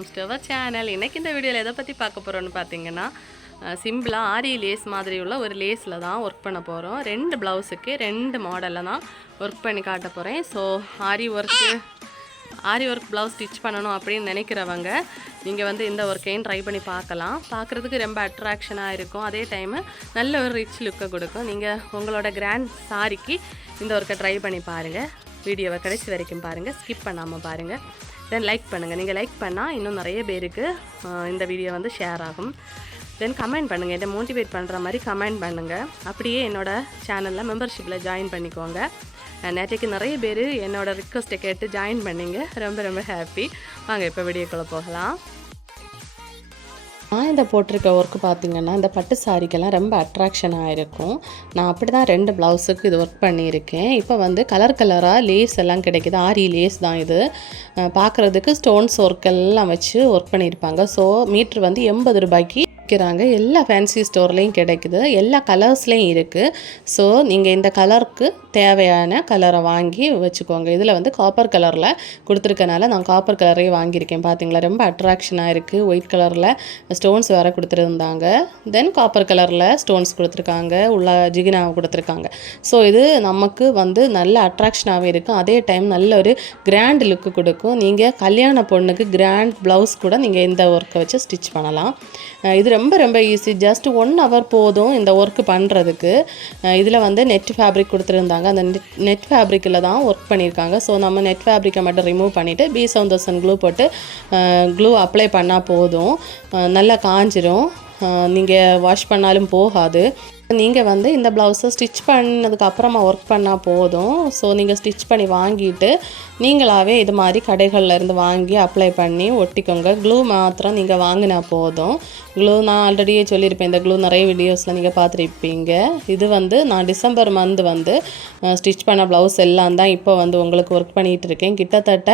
Friends welcomes to our channel இன்றைக்கி இந்த வீடியோவில் எதை பற்றி பார்க்க போகிறோன்னு பார்த்தீங்கன்னா சிம்பிளாக ஆரி லேஸ் மாதிரி உள்ள ஒரு லேஸில் தான் ஒர்க் பண்ண போகிறோம் ரெண்டு ப்ளவுஸுக்கு ரெண்டு மாடலில் தான் ஒர்க் பண்ணி காட்ட போகிறேன் so aari work aari work blouse stitch பண்ணணும் அப்படின்னு நினைக்கிறவங்க நீங்கள் வந்து இந்த ஒர்க்கையும் ட்ரை பண்ணி பார்க்கலாம். பார்க்குறதுக்கு ரொம்ப அட்ராக்ஷனாக இருக்கும். அதே டைமு நல்ல ஒரு ரிச் லுக்கை கொடுக்கும். நீங்கள் உங்களோட கிராண்ட் சாரிக்கு இந்த ஒர்க்கை ட்ரை பண்ணி பாருங்கள் வீடியோவை கடைசி வரைக்கும் பாருங்கள் ஸ்கிப் பண்ணாமல் பாருங்கள் தென் லைக் பண்ணுங்கள் நீங்கள் லைக் பண்ணால் இன்னும் நிறைய பேருக்கு இந்த வீடியோ வந்து ஷேர் ஆகும். தென் கமெண்ட் பண்ணுங்கள் என்னை மோட்டிவேட் பண்ணுற மாதிரி கமெண்ட் பண்ணுங்கள் அப்படியே என்னோடய சேனலில் மெம்பர்ஷிப்பில் ஜாயின் பண்ணிக்கோங்க. நேற்றைக்கு நிறைய பேர் என்னோடய ரிக்வஸ்ட்டை கேட்டு ஜாயின் பண்ணிங்க. ரொம்ப ரொம்ப ஹாப்பி வாங்க இப்போ வீடியோக்குள்ளே போகலாம். நான் இந்த போட்டிருக்க ஒர்க்கு பார்த்தீங்கன்னா இந்த பட்டு சாரிக்கெல்லாம் ரொம்ப அட்ராக்ஷனாக இருக்கும். நான் அப்படி தான் ரெண்டு ப்ளவுஸுக்கு இது ஒர்க் பண்ணியிருக்கேன். இப்போ வந்து கலர் கலராக லேஸ் எல்லாம் கிடைக்கிது. ஆரி லேஸ் தான் இது. பார்க்குறதுக்கு ஸ்டோன்ஸ் ஒர்க் எல்லாம் வச்சு ஒர்க் பண்ணியிருப்பாங்க. ஸோ மீட்ரு வந்து எண்பது ரூபாய்க்கு விற்கிறாங்க. எல்லா ஃபேன்சி ஸ்டோர்லேயும் கிடைக்குது. எல்லா கலர்ஸ்லேயும் இருக்குது ஸோ நீங்கள் இந்த கலருக்கு தேவையான கலரை வாங்கி வச்சுக்கோங்க. இதில் வந்து காப்பர் கலரில் கொடுத்துருக்கனால நான் காப்பர் கலரே வாங்கியிருக்கேன். பார்த்தீங்களா ரொம்ப அட்ராக்ஷனாக இருக்குது ஒயிட் கலரில் ஸ்டோன்ஸ் வேறு கொடுத்துருந்தாங்க. தென் காப்பர் கலரில் ஸ்டோன்ஸ் கொடுத்துருக்காங்க. உள்ள ஜிகினாவை கொடுத்துருக்காங்க. ஸோ இது நமக்கு வந்து நல்ல அட்ராக்ஷனாகவே இருக்கும் அதே டைம் நல்ல ஒரு கிராண்ட் லுக்கு கொடுக்கும். நீங்கள் கல்யாண பொண்ணுக்கு கிராண்ட் ப்ளவுஸ் கூட நீங்கள் இந்த ஒர்க்கை வச்சு ஸ்டிச் பண்ணலாம். இது ரொம்ப ரொம்ப ஈஸி ஜஸ்ட் ஒன் ஹவர் போதும் இந்த ஒர்க்கு பண்ணுறதுக்கு இதில் வந்து நெட் ஃபேப்ரிக் கொடுத்துருந்தாங்க. அந்த நெட் நெட் ஃபேப்ரிக்கில் தான் ஒர்க் பண்ணியிருக்காங்க. ஸோ நம்ம நெட் ஃபேப்ரிக்கை மட்டும் ரிமூவ் பண்ணிவிட்டு பி செவன் தௌசண்ட் க்ளூ போட்டு க்ளூ அப்ளை பண்ணால் போதும். நல்லா காஞ்சிரும். நீங்கள் வாஷ் பண்ணாலும் போகாது. நீங்கள் வந்து இந்த ப்ளவுஸை ஸ்டிச் பண்ணதுக்கு அப்புறமா ஒர்க் பண்ணால் போதும். ஸோ நீங்கள் ஸ்டிச் பண்ணி வாங்கிட்டு நீங்களாகவே இது மாதிரி கடைகள்ல இருந்து வாங்கி அப்ளை பண்ணி ஒட்டிக்கோங்க. க்ளூ மாத்திரம் நீங்கள் வாங்கினா போதும். க்ளூ நான் ஆல்ரெடியே சொல்லியிருப்பேன் இந்த க்ளூ நிறைய வீடியோஸில் நீங்கள் பார்த்துருப்பீங்க. இது வந்து நான் டிசம்பர் மந்த் வந்து ஸ்டிச் பண்ண ப்ளவுஸ் எல்லாம் தான் இப்போ வந்து உங்களுக்கு ஒர்க் பண்ணிகிட்டு இருக்கேன். கிட்டத்தட்ட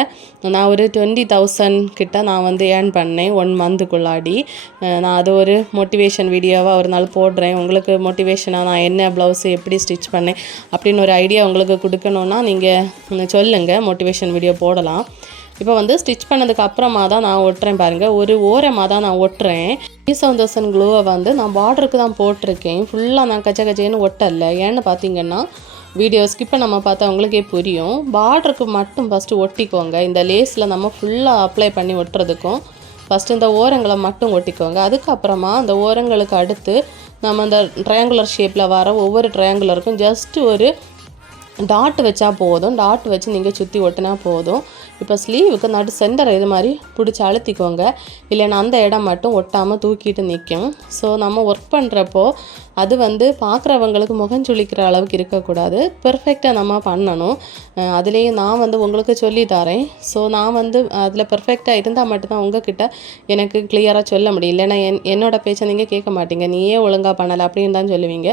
நான் ஒரு டுவெண்ட்டி தௌசண்ட் கிட்ட நான் வந்து ஏர்ன் பண்ணேன் ஒன் மந்த்துக்குள்ளாடி நான் அது ஒரு மோட்டிவேஷன் வீடியோவாக ஒரு நாள் போடுறேன். உங்களுக்கு மோட்டிவேஷனாக நான் என்ன ப்ளவுஸு எப்படி ஸ்டிச் பண்ணேன்? அப்படின்னு ஒரு ஐடியா உங்களுக்கு கொடுக்கணுன்னா நீங்கள் சொல்லுங்கள் மோட்டிவேஷன் வீடியோ போடலாம். இப்போ வந்து ஸ்டிச் பண்ணதுக்கு அப்புறமா தான் நான் ஒட்டுறேன் பாருங்கள் ஒரு ஓரமாக தான் நான் ஒட்டுறேன். த்ரீ செவன் க்ளூவை வந்து நான் பார்டருக்கு தான் போட்டிருக்கேன். ஃபுல்லாக நான் கச்ச கச்சேன்னு ஒட்டலை. ஏன்னு பார்த்தீங்கன்னா வீடியோ ஸ்கிப்பை நம்ம பார்த்தா உங்களுக்கே புரியும். பார்டருக்கு மட்டும் ஃபஸ்ட்டு ஒட்டிக்கோங்க. இந்த லேஸில் நம்ம ஃபுல்லாக அப்ளை பண்ணி ஒட்டுறதுக்கும் ஃபஸ்ட்டு இந்த ஓரங்களை மட்டும் ஒட்டிக்கோங்க. அதுக்கப்புறமா அந்த ஓரங்களுக்கு அடுத்து நம்ம அந்த ட்ரையாங்குலர் ஷேப்பில் வர ஒவ்வொரு ட்ரையாங்குலருக்கும் ஜஸ்ட் ஒரு டாட் வச்சா போதும். டாட் வச்சு நீங்கள் சுற்றி ஒட்டினா போதும். இப்போ ஸ்லீவுக்கு நடு சென்டர் இது மாதிரி பிடிச்சி அழுத்திக்கோங்க. இல்லைன்னா அந்த இடம் மட்டும் ஒட்டாமல் தூக்கிட்டு நிற்கும் ஸோ நம்ம ஒர்க் பண்ணுறப்போ அது வந்து பார்க்குறவங்களுக்கு முகம் சுழிக்கிற அளவுக்கு இருக்கக்கூடாது. பெர்ஃபெக்டாக நம்ம பண்ணணும். அதுலேயும் நான் வந்து உங்களுக்கு சொல்லி தரேன். ஸோ நான் வந்து அதில் பெர்ஃபெக்டாக இருந்தால் மட்டும்தான் உங்ககிட்ட எனக்கு கிளியராக சொல்ல முடியும். இல்லைன்னா என் என்னோடய பேச்சை நீங்கள் கேட்க மாட்டீங்க. நீயே ஒழுங்காக பண்ணலை அப்படின்னு தான் சொல்லுவீங்க.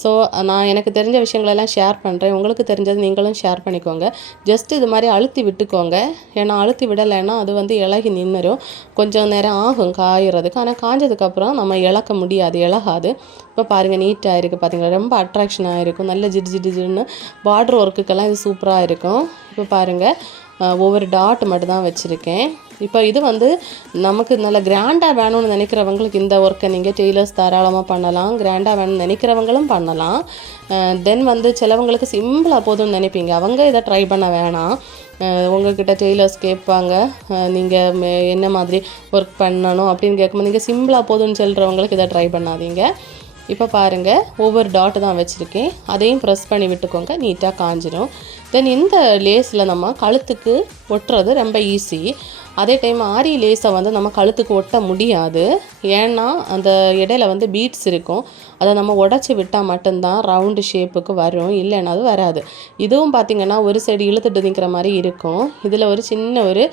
ஸோ நான் எனக்கு தெரிஞ்ச விஷயங்களெல்லாம் ஷேர் பண்ணுறேன் உங்களுக்கு தெரிஞ்சது நீங்களும் ஷேர் பண்ணிக்கோங்க. ஜஸ்ட் இது மாதிரி அழுத்தி விட்டுக்கோங்க. ஏன்னா அழுத்தி விடலைன்னா அது வந்து இலகி நின்றுரும் கொஞ்சம் நேரம் ஆகும் காயறதுக்கு. ஆனால் காஞ்சதுக்கப்புறம் நம்ம இழக்க முடியாது இழகாது. இப்போ பாருங்கள் நீட்டாக இருக்குது பார்த்தீங்களா ரொம்ப அட்ராக்ஷனாக இருக்கும். நல்ல ஜிடு ஜிடு ஜிடுன்னு பார்டர் ஒர்க்குக்கெல்லாம் இது சூப்பராக இருக்கும். இப்போ பாருங்கள் ஒவ்வொரு டாட் மட்டும் தான் வச்சுருக்கேன். இப்போ இது வந்து நமக்கு நல்ல கிராண்டாக வேணும்னு நினைக்கிறவங்களுக்கு இந்த ஒர்க்கை நீங்கள் டெய்லர்ஸ் தாராளமாக பண்ணலாம். கிராண்டாக வேணும்னு நினைக்கிறவங்களும் பண்ணலாம். தென் வந்து சிலவங்களுக்கு சிம்பிளாக போதும்னு நினைப்பீங்க. அவங்க இதை ட்ரை பண்ண வேணாம். உங்கள்கிட்ட டெய்லர்ஸ் கேட்பாங்க. நீங்கள் என்ன மாதிரி ஒர்க் பண்ணணும் அப்படின்னு கேட்கும்போது நீங்கள் சிம்பிளாக போதும்னு சொல்கிறவங்களுக்கு இதை ட்ரை பண்ணாதீங்க. இப்போ பாருங்கள் ஒவ்வொரு டாட்டு தான் வச்சுருக்கேன். அதையும் ப்ரெஸ் பண்ணி விட்டுக்கோங்க நீட்டாக காஞ்சிடும் தென் இந்த லேஸில் நம்ம கழுத்துக்கு ஒட்டுறது ரொம்ப ஈஸி அதே டைம் ஆரி லேஸை வந்து நம்ம கழுத்துக்கு ஒட்ட முடியாது. ஏன்னா அந்த இடையில வந்து பீட்ஸ் இருக்கும். அதை நம்ம உடச்சி விட்டால் மட்டும்தான் ரவுண்டு ஷேப்புக்கு வரும். இல்லைன்னா அது வராது. இதுவும் பார்த்திங்கன்னா ஒரு சைடு இழுத்துட்டு நிற்கிற மாதிரி இருக்கும். இதில் ஒரு சின்ன ஒரு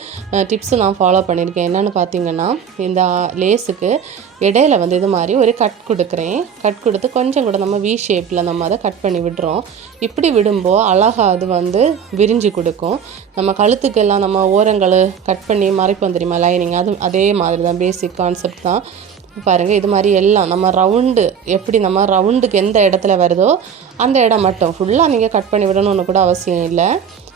டிப்ஸு நான் ஃபாலோ பண்ணியிருக்கேன் என்னென்னு பார்த்தீங்கன்னா இந்த லேஸுக்கு இடையில வந்து இது மாதிரி ஒரு கட் கொடுக்குறேன். கட் கொடுத்து கொஞ்சம் கூட நம்ம வி ஷேப்பில் நம்ம அதை கட் பண்ணி விடுறோம். இப்படி விடும்போது அழகாக அது வந்து விரிஞ்சு கொடுக்கும். நம்ம கழுத்துக்கெல்லாம் நம்ம ஓரங்கள் கட் பண்ணி மறைப்போம் தெரியுமா? லைனிங் அது அதே மாதிரி தான் பேசிக் கான்செப்ட் தான். பாருங்கள் இது மாதிரி எல்லாம் நம்ம ரவுண்டு எப்படி நம்ம ரவுண்டுக்கு எந்த இடத்துல வருதோ அந்த இடம் மட்டும். ஃபுல்லாக நீங்கள் கட் பண்ணி விடணும்னு கூட அவசியம் இல்லை.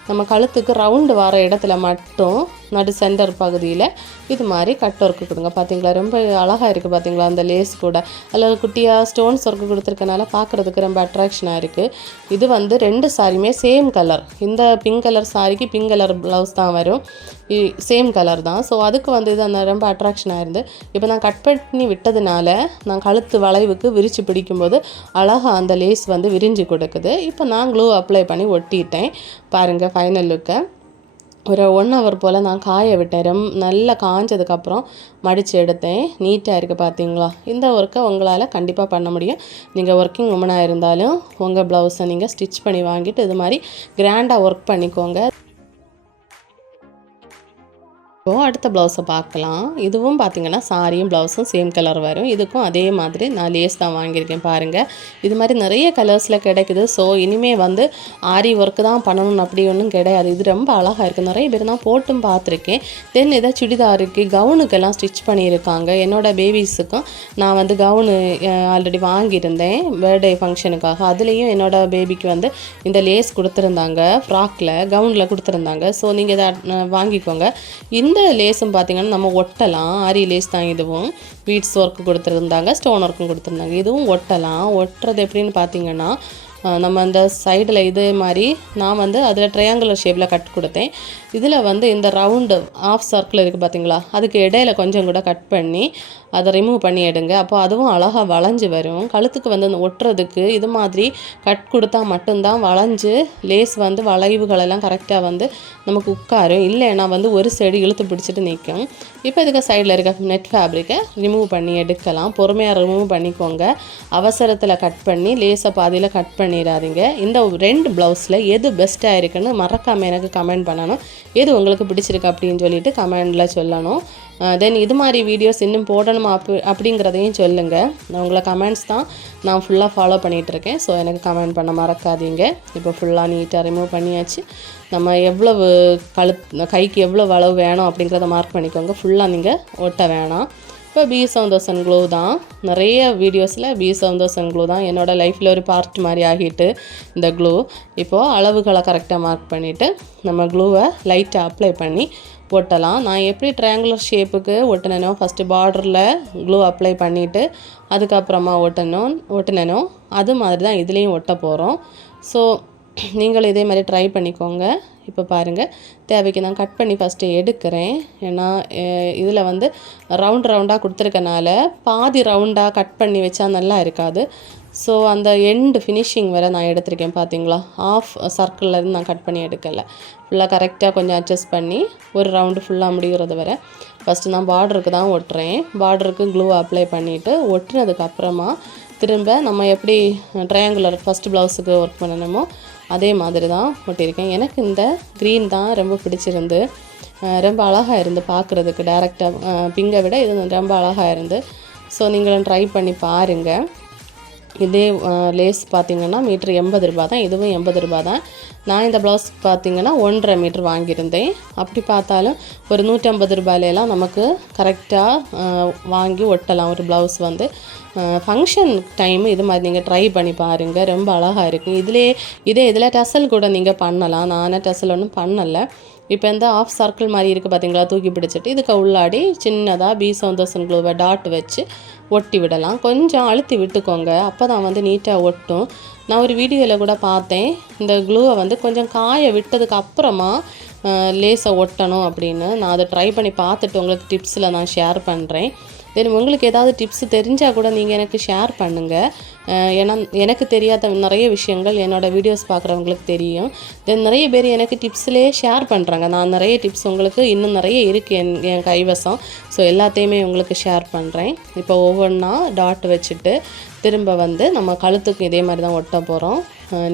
நம்ம கழுத்துக்கு ரவுண்டு வர இடத்துல மட்டும் நடு சென்டர் பகுதியில் இது மாதிரி கட் ஒர்க்கு கொடுங்க. பார்த்தீங்களா ரொம்ப அழகாக இருக்குது பார்த்தீங்களா அந்த லேஸ் கூட. அதில் குட்டியாக ஸ்டோன்ஸ் ஒர்க்கு கொடுத்துருக்கனால பார்க்குறதுக்கு ரொம்ப அட்ராக்ஷனாக இருக்குது இது வந்து ரெண்டு சாரியுமே சேம் கலர் இந்த பிங்க் கலர் சாரிக்கு பிங்க் கலர் ப்ளவுஸ் தான் வரும். சேம் கலர் தான். ஸோ அதுக்கு வந்து இது அந்த ரொம்ப அட்ராக்ஷனாக இருந்து இப்போ நான் கட் பண்ணி விட்டதுனால நான் கழுத்து வளைவுக்கு விரித்து பிடிக்கும்போது அழகாக அந்த லேஸ் வந்து விரிஞ்சு கொடுக்குது. இப்போ நான் க்ளூ அப்ளை பண்ணி ஒட்டிட்டேன். பாருங்கள் ஃபைனல் லுக்கை ஒரு ஒன் ஹவர் போல் நான் காய விட்டேன். நல்லா காஞ்சதுக்கப்புறம் மடித்து எடுத்தேன். நீட்டாக இருக்குது பார்த்தீங்களா இந்த ஒர்க்கை உங்களால் கண்டிப்பாக பண்ண முடியும். நீங்கள் ஒர்க்கிங் உமனாக இருந்தாலும் உங்கள் ப்ளவுஸை நீங்கள் ஸ்டிச் பண்ணி வாங்கிட்டு இது மாதிரி கிராண்டாக ஒர்க் பண்ணிக்கோங்க. இப்போது அடுத்த ப்ளவுஸை பார்க்கலாம். இதுவும் பார்த்தீங்கன்னா சாரியும் ப்ளவுஸும் சேம் கலர் வரும். இதுக்கும் அதே மாதிரி நான் லேஸ் தான் வாங்கியிருக்கேன் பாருங்கள் இது மாதிரி நிறைய கலர்ஸில் கிடைக்குது. ஸோ இனிமேல் வந்து ஆரி ஒர்க்கு தான் பண்ணணும் அப்படி ஒன்றும் கிடையாது. இது ரொம்ப அழகாக இருக்குது நிறைய பேர் தான் போட்டும் பார்த்துருக்கேன். தென் இதை சுடிதாருக்கு கவுனுக்கெல்லாம் ஸ்டிச் பண்ணியிருக்காங்க. என்னோடய பேபிஸுக்கும் நான் வந்து கவுனு ஆல்ரெடி வாங்கியிருந்தேன். பர்த்டே ஃபங்க்ஷனுக்காக அதுலேயும் என்னோடய பேபிக்கு வந்து இந்த லேஸ் கொடுத்துருந்தாங்க. ஃப்ராக்கில் கவுனில் கொடுத்துருந்தாங்க. ஸோ நீங்கள் இதை வாங்கிக்கோங்க. இந்த லேஸும் பார்த்தீங்கன்னா நம்ம ஒட்டலாம். ஆரி லேஸ் தான் இதுவும். பீட்ஸ் ஒர்க்கு கொடுத்துருந்தாங்க ஸ்டோன் ஒர்க்கும் கொடுத்துருந்தாங்க. இதுவும் ஒட்டலாம். ஒட்டுறது எப்படின்னு பார்த்தீங்கன்னா நம்ம அந்த சைடில் இதே மாதிரி நான் வந்து அதில் ட்ரையாங்குலர் ஷேப்பில் கட் கொடுத்தேன். இதில் வந்து இந்த ரவுண்டு ஆஃப் சர்க்கிள் இருக்குது பார்த்தீங்களா அதுக்கு இடையில கொஞ்சம் கூட கட் பண்ணி அதை ரிமூவ் பண்ணி எடுங்க. அப்போ அதுவும் அழகாக வளைஞ்சு வரும். கழுத்துக்கு வந்து அந்த ஒட்டுறதுக்கு இது மாதிரி கட் கொடுத்தா மட்டும்தான் வளைஞ்சு லேஸ் வந்து வளைவுகளெல்லாம் கரெக்டாக வந்து நமக்கு உட்காரும். இல்லைன்னா வந்து ஒரு சைடு இழுத்து பிடிச்சிட்டு நிற்கும் இப்போ இதுக்கு சைடில் இருக்க நெட் ஃபேப்ரிக்கை ரிமூவ் பண்ணி எடுக்கலாம். பொறுமையாக ரிமூவ் பண்ணிக்கோங்க. அவசரத்தில் கட் பண்ணி லேஸை பாதியில் கட் பண்ணி பண்ணிடாதீங்க. இந்த ரெண்டு ப்ளவுஸில் எது பெஸ்ட்டாக இருக்குன்னு மறக்காமல் எனக்கு கமெண்ட் பண்ணணும். எது உங்களுக்கு பிடிச்சிருக்கு அப்படின்னு சொல்லிட்டு கமெண்டில் சொல்லணும். தென் இது மாதிரி வீடியோஸ் இன்னும் போடணுமா அப்படி அப்படிங்கிறதையும் சொல்லுங்கள் நான் உங்களை கமெண்ட்ஸ் தான் நான் ஃபுல்லாக ஃபாலோ பண்ணிகிட்ருக்கேன் ஸோ எனக்கு கமெண்ட் பண்ண மறக்காதீங்க. இப்போ ஃபுல்லாக நீட்டாக ரிமூவ் பண்ணியாச்சு. நம்ம எவ்வளவு கழுத் கைக்கு எவ்வளோ அளவு வேணும் அப்படிங்கிறத மார்க் பண்ணிக்கோங்க. ஃபுல்லாக நீங்கள் ஒட்ட வேணாம். இப்போ பி செவன் அண்ட் க்ளோ தான். நிறைய வீடியோஸில் பி செவன் அண்ட் க்ளோ தான். என்னோடய லைஃப்பில் ஒரு பார்ட் மாதிரி ஆகிட்டு இந்த க்ளூ இப்போது அளவுகளை கரெக்டாக மார்க் பண்ணிவிட்டு நம்ம க்ளூவை லைட்டாக அப்ளை பண்ணி ஒட்டலாம். நான் எப்படி ட்ரையாங்குலர் ஷேப்புக்கு ஒட்டினோ ஃபஸ்ட்டு பார்டரில் க்ளூ அப்ளை பண்ணிவிட்டு அதுக்கப்புறமா ஒட்டணும் ஒட்டினோ அது மாதிரி தான் இதுலேயும் ஒட்ட போகிறோம் ஸோ நீங்கள் இதே மாதிரி ட்ரை பண்ணிக்கோங்க. இப்போ பாருங்கள் தேவைக்கு நான் கட் பண்ணி ஃபஸ்ட்டு எடுக்கிறேன். ஏன்னா இதில் வந்து ரவுண்ட் ரவுண்டாக கொடுத்துருக்கனால பாதி ரவுண்டாக கட் பண்ணி வச்சா நல்லா இருக்காது. ஸோ அந்த எண்டு ஃபினிஷிங் வரை நான் எடுத்திருக்கேன் பார்த்தீங்களா ஆஃப் சர்க்கிள்லேருந்து நான் கட் பண்ணி எடுக்கலை. ஃபுல்லாக கரெக்டாக கொஞ்சம் அட்ஜஸ்ட் பண்ணி ஒரு ரவுண்டு ஃபுல்லாக முடிகிறது வரை. ஃபஸ்ட்டு நான் பார்டருக்கு தான் ஒட்டுறேன். பார்டருக்கு க்ளூ அப்ளை பண்ணிவிட்டு ஒட்டினதுக்கப்புறமா திரும்ப நம்ம எப்படி ட்ரையாங்குலர் ஃபஸ்ட் ப்ளவுஸுக்கு ஒர்க் பண்ணணுமோ அதே மாதிரி தான் ஒட்டியிருக்கேன் எனக்கு இந்த க்ரீன் தான் ரொம்ப பிடிச்சிருந்து ரொம்ப அழகாக இருந்து பார்க்குறதுக்கு டேரெக்டாக பிங்கை விட இது ரொம்ப அழகாக இருந்து. ஸோ நீங்களும் ட்ரை பண்ணி பாருங்கள் இதே லேஸ் பார்த்திங்கன்னா மீட்ரு எண்பது ரூபா தான் இதுவும் எண்பது ரூபா தான் நான் இந்த ப்ளவுஸ் பார்த்திங்கன்னா ஒன்றரை மீட்ரு வாங்கியிருந்தேன். அப்படி பார்த்தாலும் ஒரு நூற்றம்பது ரூபாயிலலாம் நமக்கு கரெக்டாக வாங்கி ஒட்டலாம் ஒரு ப்ளவுஸ் வந்து. ஃபங்க்ஷன் டைம் இது மாதிரி நீங்கள் ட்ரை பண்ணி பாருங்கள் ரொம்ப அழகாக இருக்குது இதிலே இதே இதில் டசல் கூட நீங்கள் பண்ணலாம். நானே டசல் ஒன்றும் பண்ணலை. இப்போ இந்த ஆஃப் சர்க்கிள் மாதிரி இருக்குது பார்த்தீங்களா? தூக்கி பிடிச்சிட்டு இதுக்கு உள்ளாடி சின்னதாக பி சவுந்தர்சன் க்ளூவை டாட் வச்சு ஒட்டி விடலாம். கொஞ்சம் அழுத்தி விட்டுக்கோங்க. அப்போ தான் வந்து நீட்டாக ஒட்டும். நான் ஒரு வீடியோவில் கூட பார்த்தேன். இந்த க்ளூவை வந்து கொஞ்சம் காய விட்டதுக்கு அப்புறமா லேஸை ஒட்டணும் அப்படின்னு. நான் அதை ட்ரை பண்ணி பார்த்துட்டு உங்களுக்கு டிப்ஸில் நான் ஷேர் பண்ணுறேன் தென் உங்களுக்கு ஏதாவது டிப்ஸ் தெரிஞ்சால் கூட நீங்கள் எனக்கு ஷேர் பண்ணுங்கள் ஏன்னா எனக்கு தெரியாத நிறைய விஷயங்கள் என்னோடய வீடியோஸ் பார்க்குறவங்களுக்கு தெரியும். தென் நிறைய பேர் எனக்கு டிப்ஸ்லேயே ஷேர் பண்ணுறாங்க நான் நிறைய டிப்ஸ் உங்களுக்கு இன்னும் நிறைய இருக்குது என் என் கைவசம். ஸோ எல்லாத்தையுமே உங்களுக்கு ஷேர் பண்ணுறேன் இப்போ ஒவ்வொன்றா டாட் வச்சுட்டு திரும்ப வந்து நம்ம கழுத்துக்கு இதே மாதிரி தான் ஒட்ட போகிறோம்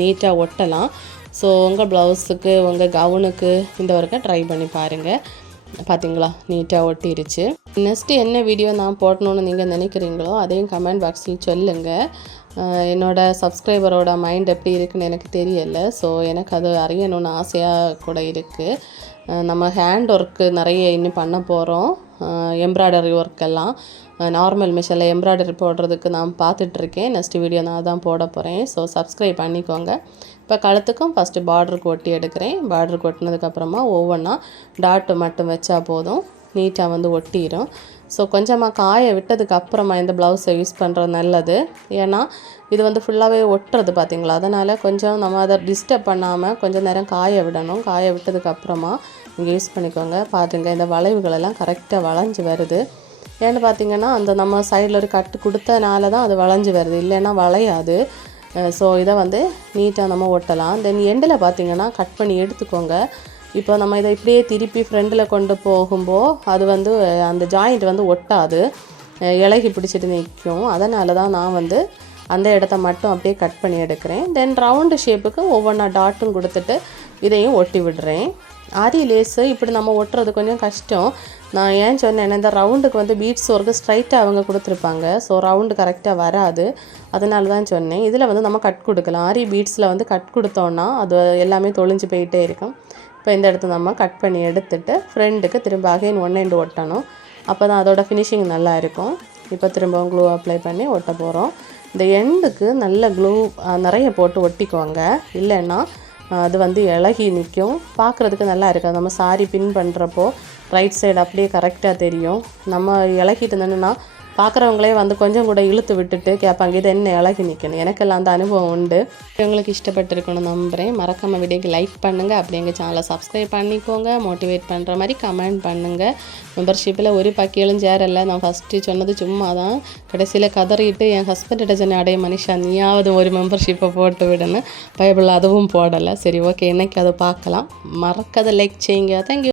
நீட்டாக ஒட்டலாம். ஸோ உங்கள் ப்ளவுஸுக்கு உங்கள் கவுனுக்கு இந்த வரைக்கும் ட்ரை பண்ணி பாருங்கள் பார்த்தீங்களா நீட்டாக ஒட்டிருச்சு. நெக்ஸ்ட்டு என்ன வீடியோ நான் போடணும்னு நீங்கள் நினைக்கிறீங்களோ அதையும் கமெண்ட் பாக்ஸில் சொல்லுங்கள் என்னோடய சப்ஸ்கிரைபரோட மைண்ட் எப்படி இருக்குன்னு எனக்கு தெரியலை. ஸோ எனக்கு அது அறியணும்னு ஆசையாக கூட இருக்குது நம்ம ஹேண்ட் ஒர்க்கு நிறைய இன்னும் பண்ண போகிறோம் எம்ப்ராய்டரி ஒர்க் எல்லாம். நார்மல் மிஷினில் எம்ப்ராய்டரி போடுறதுக்கு நான் பார்த்துட்ருக்கேன். நெக்ஸ்ட் வீடியோ நான் தான் போட போகிறேன் ஸோ சப்ஸ்கிரைப் பண்ணிக்கோங்க. இப்போ கழுத்துக்கும் ஃபஸ்ட்டு பார்டருக்கு ஒட்டி எடுக்கிறேன். பார்டருக்கு ஒட்டினதுக்கப்புறமா ஒவ்வொன்றா டாட்டு மட்டும் வச்சா போதும். நீட்டாக வந்து ஒட்டிடும் ஸோ கொஞ்சமாக காய விட்டதுக்கு அப்புறமா இந்த ப்ளவுஸை யூஸ் பண்ணுறது நல்லது. ஏன்னா இது வந்து ஃபுல்லாகவே ஒட்டுறது பார்த்தீங்களா அதனால் கொஞ்சம் நம்ம அதை டிஸ்டர்ப் பண்ணாமல் கொஞ்சம் நேரம் காய விடணும். காய விட்டதுக்கு அப்புறமா நீங்கள் யூஸ் பண்ணிக்கோங்க. பாருங்கள் இந்த வளைவுகளெல்லாம் கரெக்டாக வளைஞ்சு வருது. ஏன்னு பார்த்தீங்கன்னா அந்த நம்ம சைடில் ஒரு கட்டு கொடுத்தனால தான் அது வளைஞ்சு வருது. இல்லைன்னா வளையாது. ஸோ இதை வந்து நீட்டாக நம்ம ஒட்டலாம். தென் எண்டில் பார்த்தீங்கன்னா கட் பண்ணி எடுத்துக்கோங்க. இப்போ நம்ம இதை இப்படியே திருப்பி ஃப்ரெண்டில் கொண்டு போகும்போது அது வந்து அந்த ஜாயிண்ட் வந்து ஒட்டாது. இலகி பிடிச்சிட்டு நிற்கும். அதனால தான் நான் வந்து அந்த இடத்த மட்டும் அப்படியே கட் பண்ணி எடுக்கிறேன். தென் ரவுண்டு ஷேப்புக்கு ஒவ்வொன்றா டாட்டும் கொடுத்துட்டு இதையும் ஒட்டி விடுறேன். ஆரி லேஸு இப்படி நம்ம ஒட்டுறது கொஞ்சம் கஷ்டம். நான் ஏன் சொன்னேன்னா இந்த ரவுண்டுக்கு வந்து பீட்ஸ் ஒர்க்கு ஸ்ட்ரைட்டாக அவங்க கொடுத்துருப்பாங்க. ஸோ ரவுண்டு கரெக்டாக வராது. அதனால தான் சொன்னேன். இதில் வந்து நம்ம கட் கொடுக்கலாம். ஆரி பீட்ஸில் வந்து கட் கொடுத்தோன்னா அது எல்லாமே தொழிஞ்சு போயிட்டே இருக்கும். இப்போ இந்த இடத்த நம்ம கட் பண்ணி எடுத்துட்டு ஃப்ரெண்டுக்கு திரும்ப அகைன் ஒன் எண்டு ஒட்டணும். அப்போ தான் அதோட ஃபினிஷிங் நல்லா இருக்கும். இப்போ திரும்பவும் க்ளூ அப்ளை பண்ணி ஒட்ட போகிறோம் இந்த எண்டுக்கு நல்ல க்ளூ நிறைய போட்டு ஒட்டிக்குவாங்க இல்லைன்னா அது வந்து இலகி நிற்கும் பார்க்குறதுக்கு நல்லா இருக்காது. நம்ம சாரி பின் பண்ணுறப்போ ரைட் சைடு அப்படியே கரெக்டாக தெரியும். நம்ம இலகிட்டு இருந்தோன்னா பார்க்குறவங்களே வந்து கொஞ்சம் கூட இழுத்து விட்டுட்டு கேட்பாங்க இது என்ன இலகி நிற்கணும் எனக்கெல்லாம் அந்த அனுபவம் உண்டு. உங்களுக்கு இஷ்டப்பட்டிருக்கணும் நம்புகிறேன் மறக்காம வீடியோக்கு லைக் பண்ணுங்கள் அப்படி எங்கள் சேனலை சப்ஸ்கிரைப் பண்ணிக்கோங்க. மோட்டிவேட் பண்ணுற மாதிரி கமெண்ட் பண்ணுங்கள் மெம்பர்ஷிப்பில் ஒரு பக்கியலும் சேரல நான் ஃபஸ்ட்டு சொன்னது சும்மா தான் கடைசியில் கதறிட்டு என் ஹஸ்பண்ட் சொன்ன அடைய மனுஷா நீயாவது ஒரு மெம்பர்ஷிப்பை போட்டு விடுன்னு. பைபிள் அதுவும் போடலை. சரி ஓகே என்னைக்கு அதை பார்க்கலாம். மறக்காத லைக் செய்யுங்க. தேங்க்யூ